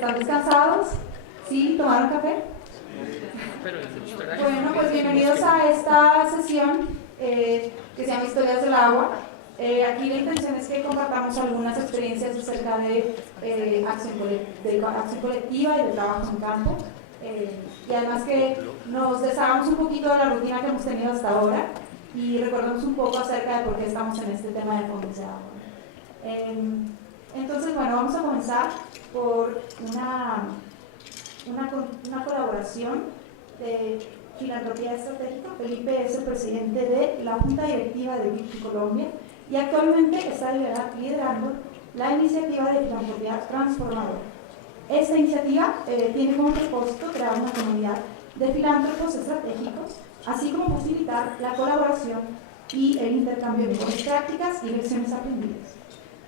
¿Están descansados? ¿Sí? ¿Tomaron café? Bueno, pues bienvenidos a esta sesión que se llama Historias del Agua. Aquí la intención es que compartamos algunas experiencias acerca de acción colectiva y de trabajo en campo. Y además que nos deshagamos un poquito de la rutina que hemos tenido hasta ahora y recordemos un poco acerca de por qué estamos en este tema de fondos de agua. Entonces, bueno, vamos a comenzar por una colaboración de Filantropía Estratégica. Felipe es el presidente de la Junta Directiva de WIC Colombia y actualmente está liderando la iniciativa de Filantropía Transformadora. Esta iniciativa tiene como propósito crear una comunidad de filántropos estratégicos, así como facilitar la colaboración y el intercambio de buenas prácticas y lecciones aprendidas.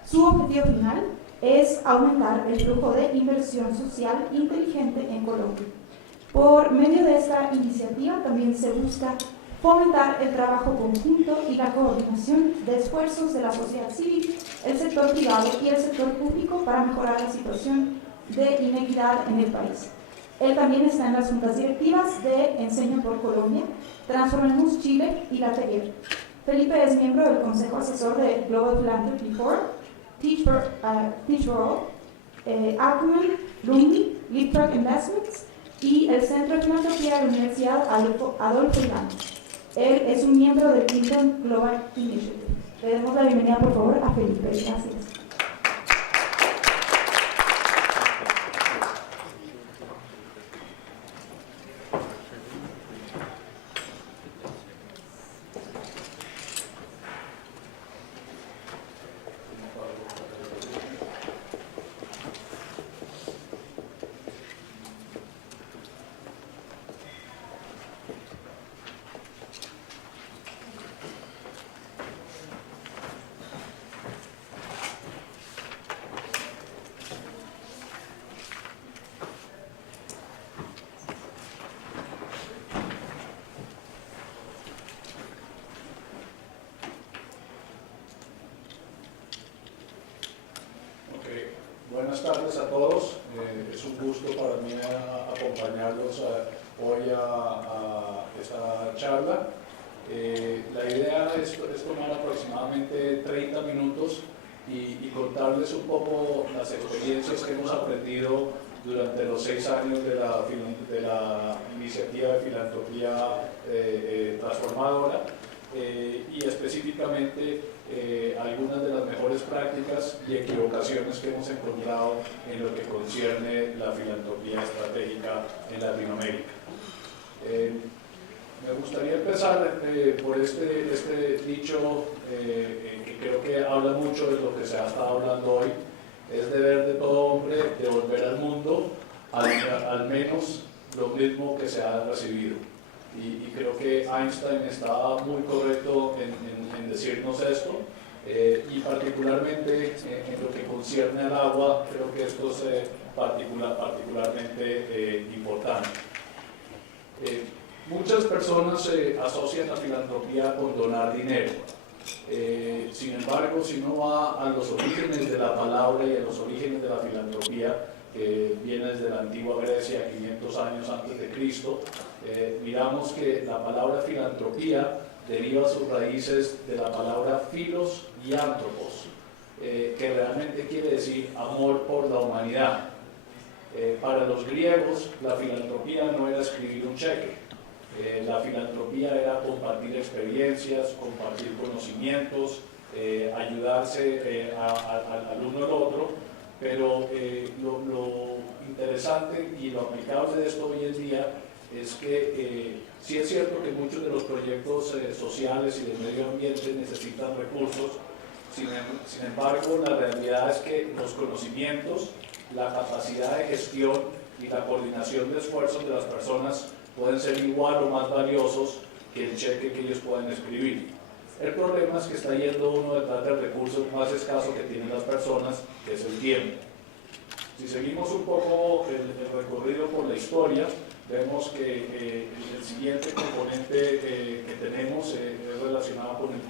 Su objetivo final es aumentar el flujo de inversión social inteligente en Colombia. Por medio de esta iniciativa también se busca fomentar el trabajo conjunto y la coordinación de esfuerzos de la sociedad civil, el sector privado y el sector público para mejorar la situación de inequidad en el país. Él también está en las juntas directivas de Enseña por Colombia, Transformemos Chile y La Terrier. Felipe es miembro del Consejo Asesor de Global Philanthropy Forum, Teach for All, Acumen, LUMNI, Leapfrog Investments y el Centro de Filantropía de la Universidad Adolfo Ibáñez. Él es un miembro del Clinton Global Initiative. Le damos la bienvenida, por favor, a Felipe. Gracias. Buenas tardes a todos. Es un gusto para mí acompañarlos hoy a esta charla. La idea es tomar aproximadamente 30 minutos y contarles un poco las experiencias que hemos aprendido durante los 6 años de la iniciativa de filantropía transformadora y específicamente algunas de las mejores prácticas y equivocaciones que hemos encontrado en lo que concierne la filantropía estratégica en Latinoamérica. Me gustaría empezar por este dicho que creo que habla mucho de lo que se ha estado hablando hoy: es deber de todo hombre devolver al mundo al menos lo mismo que se ha recibido. Y creo que Einstein estaba muy correcto en decirnos esto, y particularmente en lo que concierne al agua, creo que esto es particularmente importante. Muchas personas asocian la filantropía con donar dinero. Sin embargo, si uno va a los orígenes de la palabra y a los orígenes de la filantropía, que viene desde la antigua Grecia, 500 años antes de Cristo, miramos que la palabra filantropía deriva sus raíces de la palabra philos y anthropos, que realmente quiere decir amor por la humanidad. Para los griegos, la filantropía no era escribir un cheque. La filantropía era compartir experiencias, compartir conocimientos, ayudarse al uno al otro. Pero lo interesante y lo aplicable de esto hoy en día es que sí es cierto que muchos de los proyectos sociales y de medio ambiente necesitan recursos. Sin embargo, la realidad es que los conocimientos, la capacidad de gestión y la coordinación de esfuerzos de las personas pueden ser igual o más valiosos que el cheque que ellos pueden escribir. El problema es que está yendo uno detrás del recurso más escaso que tienen las personas, que es el tiempo. Si seguimos un poco el recorrido por la historia, vemos que el siguiente componente que tenemos es relacionado con el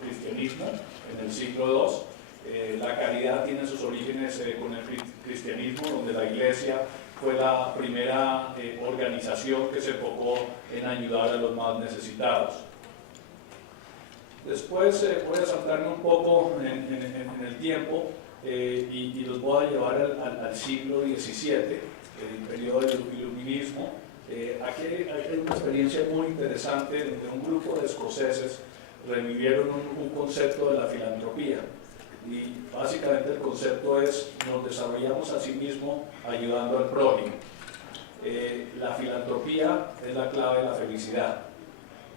cristianismo en el siglo II. La caridad tiene sus orígenes con el cristianismo, donde la iglesia fue la primera organización que se enfocó en ayudar a los más necesitados. Después voy a saltarme un poco en el tiempo y los voy a llevar al siglo XVII, el periodo del iluminismo. Aquí hay una experiencia muy interesante donde un grupo de escoceses revivieron un concepto de la filantropía. Y básicamente el concepto es: nos desarrollamos a sí mismos ayudando al prójimo. La filantropía es la clave de la felicidad.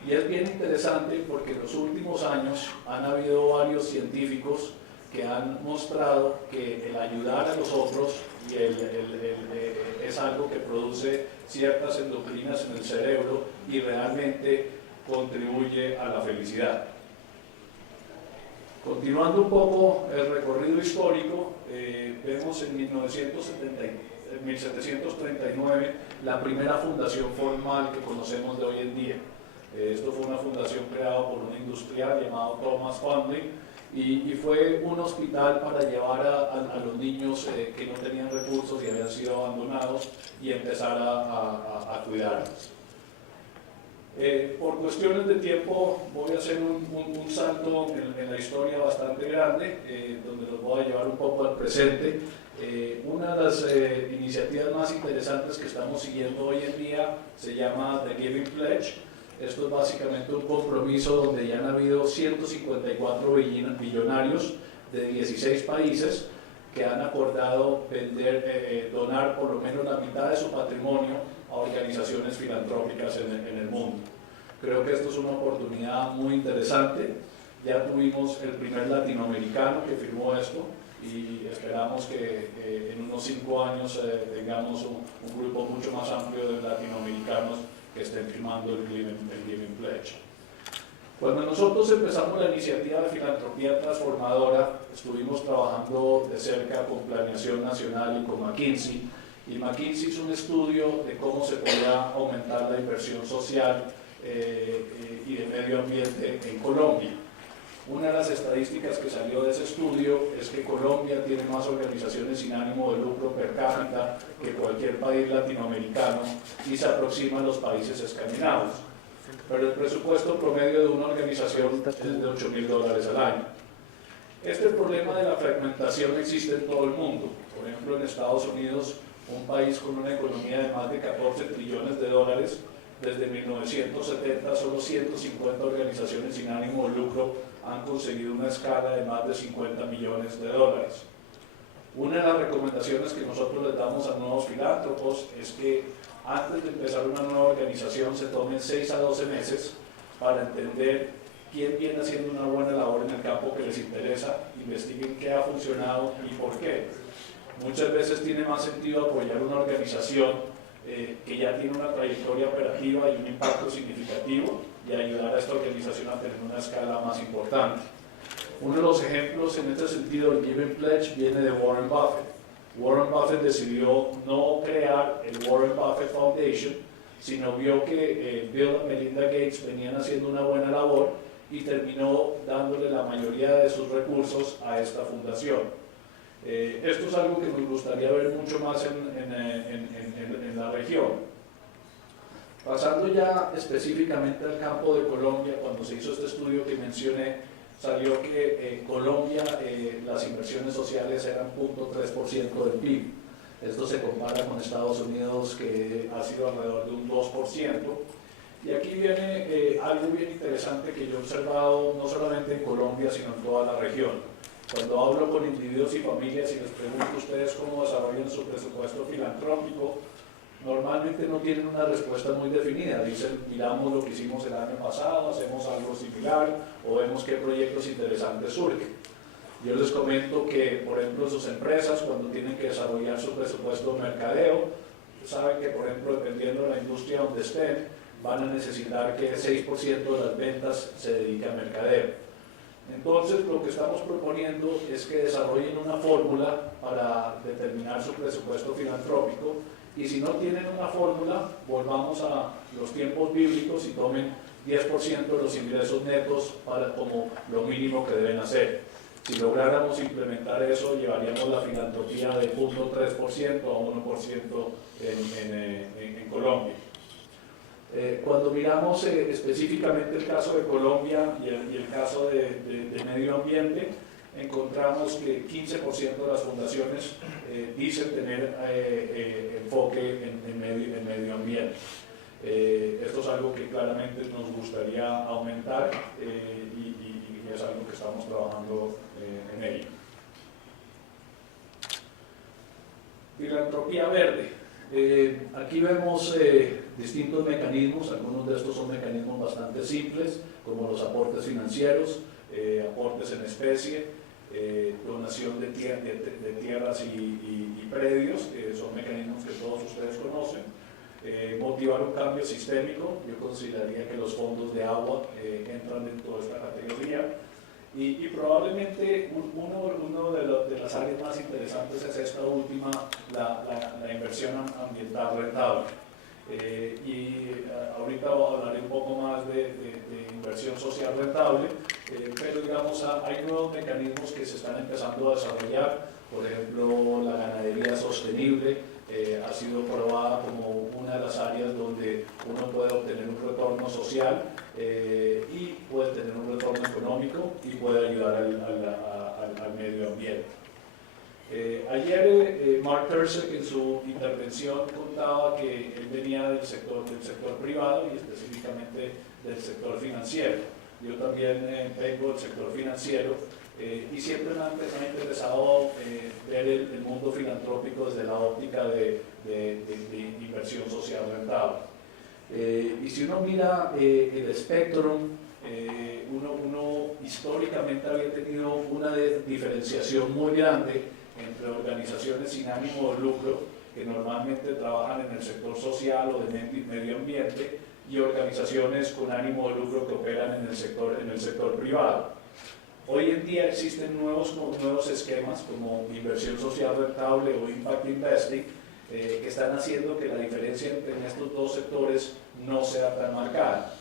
Y es bien interesante porque en los últimos años han habido varios científicos que han mostrado que el ayudar a los otros es algo que produce ciertas endorfinas en el cerebro y realmente contribuye a la felicidad. Continuando un poco el recorrido histórico, vemos en 1739 la primera fundación formal que conocemos de hoy en día. Esto fue una fundación creada por un industrial llamado Thomas Funding y fue un hospital para llevar a los niños que no tenían recursos y habían sido abandonados y empezar a cuidarlos. Por cuestiones de tiempo voy a hacer un salto en la historia bastante grande, donde los voy a llevar un poco al presente. Una de las iniciativas más interesantes que estamos siguiendo hoy en día se llama The Giving Pledge. Esto es básicamente un compromiso donde ya han habido 154 billonarios de 16 países que han acordado donar por lo menos la mitad de su patrimonio a organizaciones filantrópicas en el mundo. Creo que esto es una oportunidad muy interesante. Ya tuvimos el primer latinoamericano que firmó esto y esperamos que en unos 5 años tengamos un grupo mucho más amplio de latinoamericanos que estén firmando el Giving Pledge. Cuando nosotros empezamos la iniciativa de filantropía transformadora, estuvimos trabajando de cerca con Planeación Nacional y con McKinsey, y McKinsey hizo un estudio de cómo se podía aumentar la inversión social y de medio ambiente en Colombia. Una de las estadísticas que salió de ese estudio es que Colombia tiene más organizaciones sin ánimo de lucro per cápita que cualquier país latinoamericano y se aproxima a los países escandinavos. Pero el presupuesto promedio de una organización es de $8.000 al año. Este problema de la fragmentación existe en todo el mundo. Por ejemplo, en Estados Unidos, un país con una economía de más de 14 trillones de dólares, desde 1970 solo 150 organizaciones sin ánimo de lucro han conseguido una escala de más de 50 millones de dólares. Una de las recomendaciones que nosotros les damos a nuevos filántropos es que antes de empezar una nueva organización se tomen 6 a 12 meses para entender quién viene haciendo una buena labor en el campo que les interesa, investiguen qué ha funcionado y por qué. Muchas veces tiene más sentido apoyar una organización que ya tiene una trayectoria operativa y un impacto significativo y ayudar a esta organización a tener una escala más importante. Uno de los ejemplos en este sentido del Giving Pledge viene de Warren Buffett. Warren Buffett decidió no crear el Warren Buffett Foundation, sino vio que Bill y Melinda Gates venían haciendo una buena labor y terminó dándole la mayoría de sus recursos a esta fundación. Esto es algo que nos gustaría ver mucho más en la región. Pasando ya específicamente al campo de Colombia, cuando se hizo este estudio que mencioné, salió que Colombia, las inversiones sociales eran 0.3% del PIB. Esto se compara con Estados Unidos, que ha sido alrededor de un 2%. Y aquí viene algo bien interesante que yo he observado no solamente en Colombia, sino en toda la región. Cuando hablo con individuos y familias y les pregunto a ustedes cómo desarrollan su presupuesto filantrópico, normalmente no tienen una respuesta muy definida. Dicen, miramos lo que hicimos el año pasado, hacemos algo similar o vemos qué proyectos interesantes surgen. Yo les comento que, por ejemplo, sus empresas, cuando tienen que desarrollar su presupuesto de mercadeo, saben que, por ejemplo, dependiendo de la industria donde estén, van a necesitar que el 6% de las ventas se dedique a mercadeo. Entonces, lo que estamos proponiendo es que desarrollen una fórmula para determinar su presupuesto filantrópico, y si no tienen una fórmula, volvamos a los tiempos bíblicos y tomen 10% de los ingresos netos como lo mínimo que deben hacer. Si lográramos implementar eso, llevaríamos la filantropía de 0.3% a 1% en Colombia. Cuando miramos específicamente el caso de Colombia y el caso de medio ambiente, encontramos que 15% de las fundaciones dicen tener enfoque en medio ambiente. Esto es algo que claramente nos gustaría aumentar y es algo que estamos trabajando en ello. Filantropía verde. Aquí vemos distintos mecanismos, algunos de estos son mecanismos bastante simples, como los aportes financieros, aportes en especie, donación de tierras y predios, que son mecanismos que todos ustedes conocen. Motivar un cambio sistémico, yo consideraría que los fondos de agua entran dentro de esta categoría. Y probablemente uno de las áreas más interesantes es esta última, la inversión ambiental rentable. Ahorita hablaré un poco más de inversión social rentable, pero digamos hay nuevos mecanismos que se están empezando a desarrollar. Por ejemplo, la ganadería sostenible ha sido probada como una de las áreas donde uno puede obtener un retorno social y puede tener un retorno económico y puede ayudar al medio ambiente. Ayer Mark Tercek en su intervención contaba que él venía del sector privado y específicamente del sector financiero. Yo también vengo del sector financiero y siempre me ha interesado ver el mundo filantrópico desde la óptica de inversión social rentable. Y si uno mira el espectro, uno históricamente había tenido una diferenciación muy grande entre organizaciones sin ánimo de lucro, que normalmente trabajan en el sector social o de medio ambiente, y organizaciones con ánimo de lucro que operan en el sector privado. Hoy en día existen nuevos esquemas como inversión social rentable o impact investing que están haciendo que la diferencia entre estos dos sectores no sea tan marcada.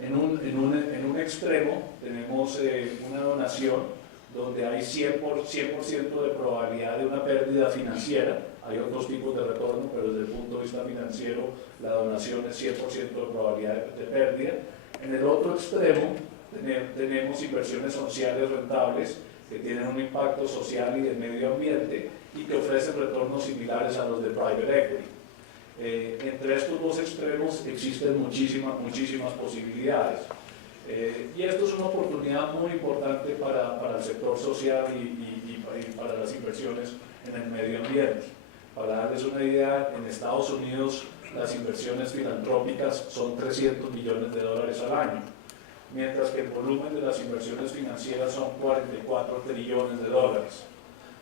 En un extremo tenemos una donación donde hay 100% de probabilidad de una pérdida financiera. Hay otros tipos de retorno, pero desde el punto de vista financiero la donación es 100% de probabilidad de pérdida. En el otro extremo tenemos inversiones sociales rentables que tienen un impacto social y de medio ambiente y que ofrecen retornos similares a los de private equity. Entre estos dos extremos existen muchísimas posibilidades. Y esto es una oportunidad muy importante para el sector social y para las inversiones en el medio ambiente. Para darles una idea, en Estados Unidos las inversiones filantrópicas son $300 millones al año, mientras que el volumen de las inversiones financieras son $44 trillones.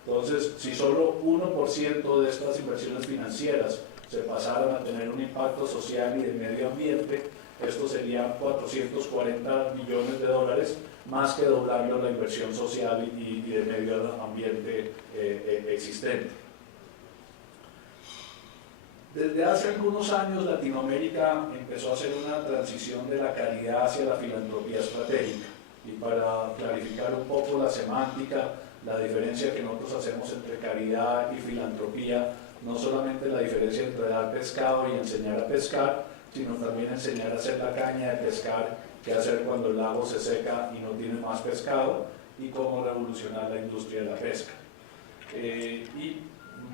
Entonces, si solo 1% de estas inversiones financieras se pasaran a tener un impacto social y de medio ambiente, esto serían $440 millones, más que doblando la inversión social y de medio ambiente existente. Desde hace algunos años Latinoamérica empezó a hacer una transición de la caridad hacia la filantropía estratégica. Y para clarificar un poco la semántica, la diferencia que nosotros hacemos entre caridad y filantropía, no solamente la diferencia entre dar pescado y enseñar a pescar, sino también enseñar a hacer la caña de pescar, qué hacer cuando el lago se seca y no tiene más pescado, y cómo revolucionar la industria de la pesca. Y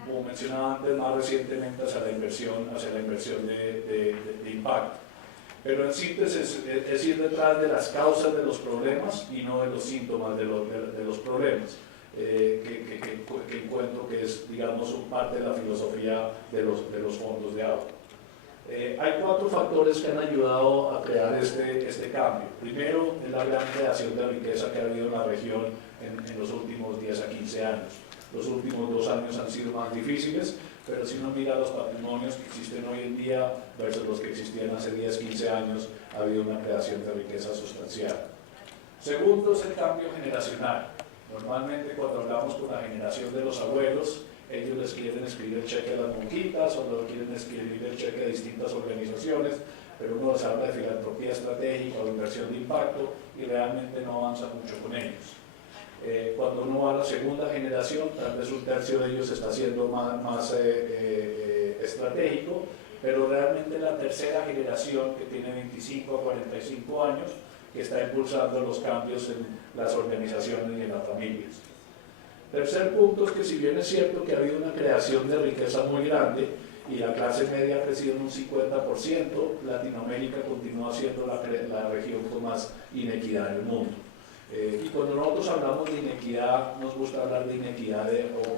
como mencionaba antes, más recientemente hacia la inversión de impacto. Pero en síntesis es ir detrás de las causas de los problemas y no de los síntomas de los problemas, que encuentro que es, digamos, parte de la filosofía de los fondos de agua. Hay 4 factores que han ayudado a crear este cambio. Primero, es la gran creación de riqueza que ha habido en la región en los últimos 10 a 15 años. Los últimos 2 años han sido más difíciles, pero si uno mira los patrimonios que existen hoy en día versus los que existían hace 10, 15 años, ha habido una creación de riqueza sustancial. Segundo es el cambio generacional. Normalmente cuando hablamos con la generación de los abuelos, ellos les quieren escribir el cheque a las monjitas o no quieren escribir el cheque a distintas organizaciones, pero uno les habla de filantropía estratégica o inversión de impacto y realmente no avanza mucho con ellos. Cuando uno va a la segunda generación, tal vez un tercio de ellos está siendo más estratégico, pero realmente la tercera generación, que tiene 25 a 45 años, que está impulsando los cambios en las organizaciones y en las familias. Tercer punto es que, si bien es cierto que ha habido una creación de riqueza muy grande y la clase media ha crecido en un 50%, Latinoamérica continúa siendo la región con más inequidad en el mundo. Y cuando nosotros hablamos de inequidad, nos gusta hablar de inequidad